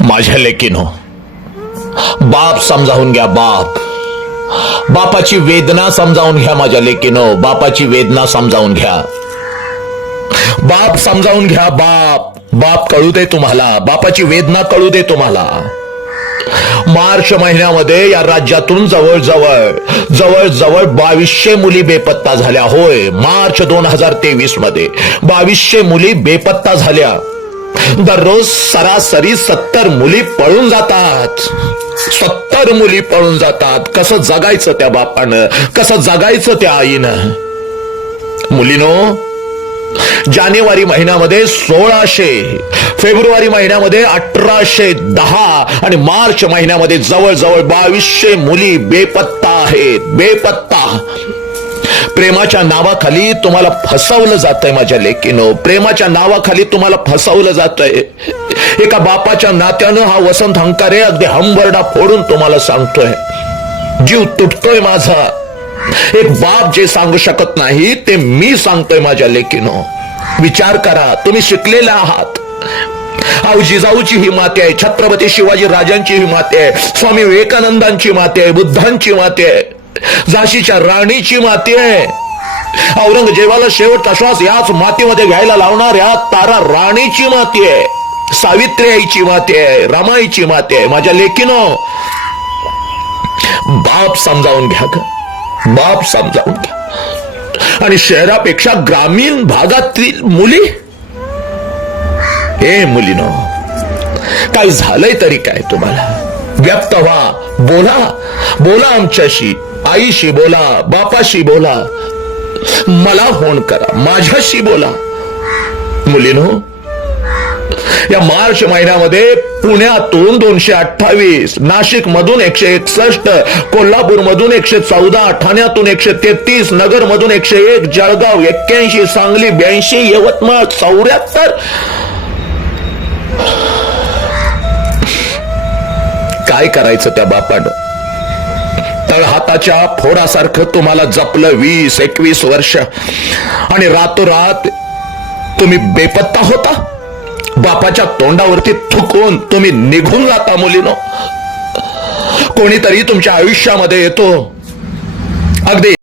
माझ्या लेकीनो बाप समजावून घ्या बाप. बापाची वेदना समजावून घ्या माझ्या लेकीनो बापाची वेदना समजावून घ्या. बाप समजावून घ्या बाप. बाप कळू दे तुम्हाला बापाची वेदना कळू दे तुम्हाला. मार्च महिन्यामध्ये या राज्यातून जवळजवळ जवळजवळ बावीसशे मुली बेपत्ता झाल्या. होय मार्च दोन हजार तेवीसमध्ये बावीसशे मुली बेपत्ता झाल्या. दररोज सरासरी सत्तर मुली पळून जातात. सत्तर मुली पळून जातात. कसं जगायचं त्या बापानं? कसं जगायचं त्या आईनं? मुलीनो जानेवारी महिन्यामध्ये सोळाशे फेब्रुवारी महिन्यामध्ये अठराशे दहा आणि मार्च महिन्यामध्ये जवळजवळ बावीसशे मुली बेपत्ता आहेत. बेपत्ता. प्रेमाच्या नावाखाली तुम्हाला फसवलं जातंय माझ्या लेकीनो. प्रेमाच्या नावाखाली तुम्हाला फसवलं जातंय. एका बापाच्या नात्यानं हा वसंत हंकारे अगदी हंबरडा फोडून तुम्हाला सांगतोय. जीव तुटतोय माझा. एक बाप जे सांगू शकत नाही ते मी सांगतोय माझ्या लेकीनो. विचार करा तुम्ही शिकलेला आहात. आऊ जिजाऊची ही माती आहे छत्रपती शिवाजी राजांची ही माती आहे स्वामी विवेकानंदांची माती आहे बुद्धांची माती आहे. झाशीच्या राणीची माती आहे. औरंगजेबाला शेवटचा श्वास याच मातीमध्ये घ्यायला लावणाऱ्या तारा राणीची माती आहे. सावित्री आईची माती आहे रमाईची माती आहे. माझ्या लेकीनो बाप समजावून घ्या ग. बाप समजावून घ्या. आणि शहरापेक्षा ग्रामीण भागातील मुली? हे मुलीनो काय झालंय तरी काय तुम्हाला? व्यक्त व्हा बोला. बोला आमच्याशी. आईशी बोला बापाशी बोला मला फोन करा माझ्याशी बोला. मुलीनो या मार्च महिन्यामध्ये पुण्यातून दोनशे अठ्ठावीस नाशिक मधून एकशे एकसष्ट कोल्हापूर मधून एकशे चौदा ठाण्यातून एकशे तेहतीस नगर मधून एकशे एक जळगाव एक्क्याऐंशी सांगली ब्याऐंशी यवतमाळ चौऱ्याहत्तर. काय करायचं त्या बापानं? तळहाताच्या फोडासारखं तुम्हाला जपलं वीस एकवीस वर्ष. आणि रातोरात तुम्ही बेपत्ता होता? बापाच्या तोंडावरती थुकून तुम्ही निघून जाता मुलीनो. कोणीतरी तुमच्या आयुष्यामध्ये येतो. अगदी